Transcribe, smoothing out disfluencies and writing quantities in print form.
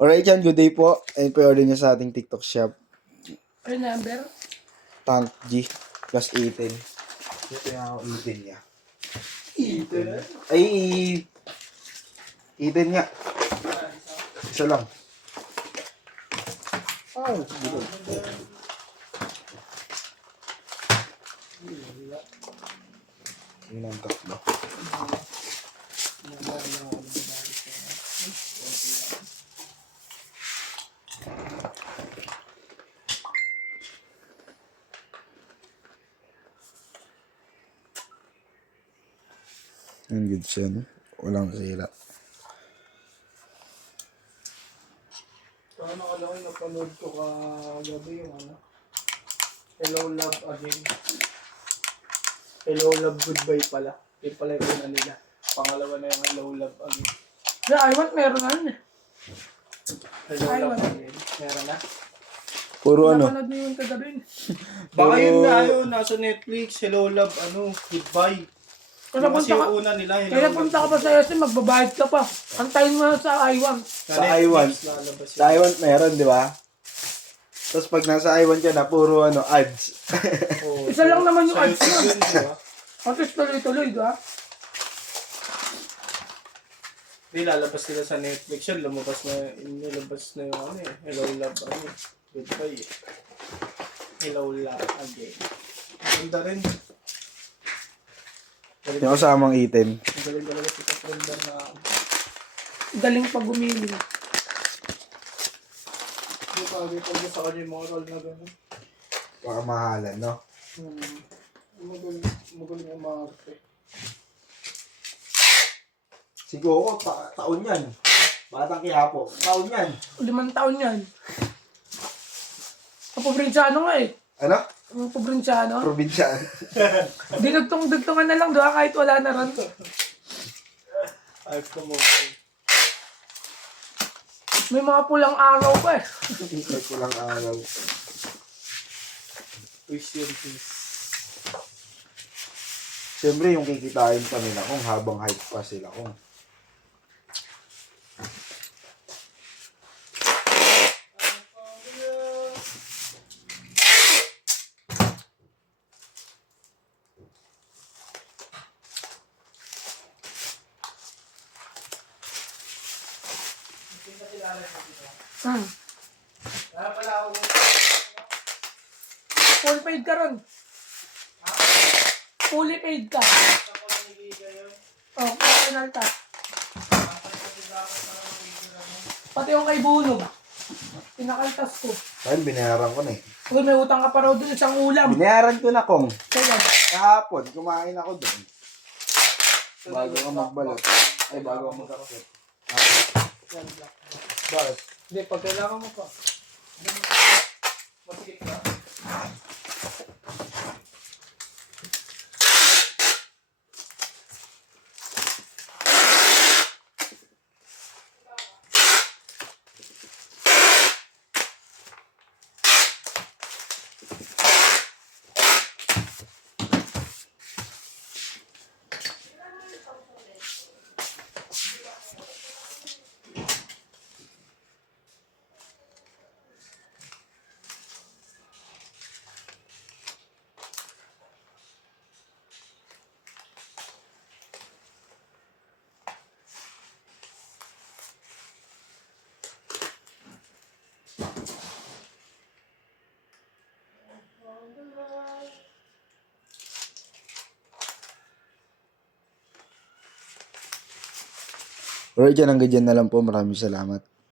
Alright yan, good day po. And pre-order niya sa ating TikTok shop. Ano number? Tank G plus 18. Ito yung 18 niya. 18? Ay, 18 nga. Isa lang. Oh, bilog. Yun ang tatlo. Ang good siya, no? Walang sira. Ano ka lang yung napanood ko kagabi yung ano? Hello Love Again. Hello Love Goodbye pala. Yung pala yung una nila. Pangalawa na yung Hello Love Again. Sa I Want meron na yun eh. Hello Love Again. Meron na. Puro ano? Napanood mo yung kagabi. Baka yun nga yun. Nasa Netflix. Hello Love Goodbye. Kaya kasi yung una nila. Kaya punta ka pa sa SM, magbabayad ka pa. Antayin mo sa I Want. Sa I Want. Sa I Want meron, di ba? Tapos pag nasa I Want ka na, puro ano, ads. Oh, isa lang naman yung ads mo. At least tuloy-tuloy, di ba? Hindi, lalabas nila sa Netflix yun. Nilabas na yung ano eh. Hello Love Again. Goodbye eh. Hello Love Again. Ganda rin. Yung kasamang item. Galing talaga si Kaprenda na galing pag gumili. Hindi pa mo sa kanya yung mga role na gano'n. Baka mahalan, no? Magaling ang maarte. Siguro, taon yan. Batang Quiapo. Taon yan. 5 taon yan. Ang pobrinsyano nga eh. Ano? Ang pobrinsyano. Probinsyano. Dinugtong-dugtungan na lang doon kahit wala na ron. Ayos ko mo. May mga pulang araw pa eh. May kulang araw. Wish yun, please. Siyempre, yung kikitain pa nila kung habang hype pa sila kung. Full paid ka ron. Fully paid ka. Oh, penalta. Pati yung kay Bunog. Pinakaltas ko. Dahil binayaran ko na eh. Uy, may utang ka pa raw doon isang ulam. Binayaran ko na kung. Kaya, Kahapon, kumain ako doon. Bago ka magbalot. Ay, bago ka magkakit. yan black. Bakit? Hindi, pag kailangan mo pa. Matigit ka. Alright, dyan hanggang dyan na lang po. Maraming salamat.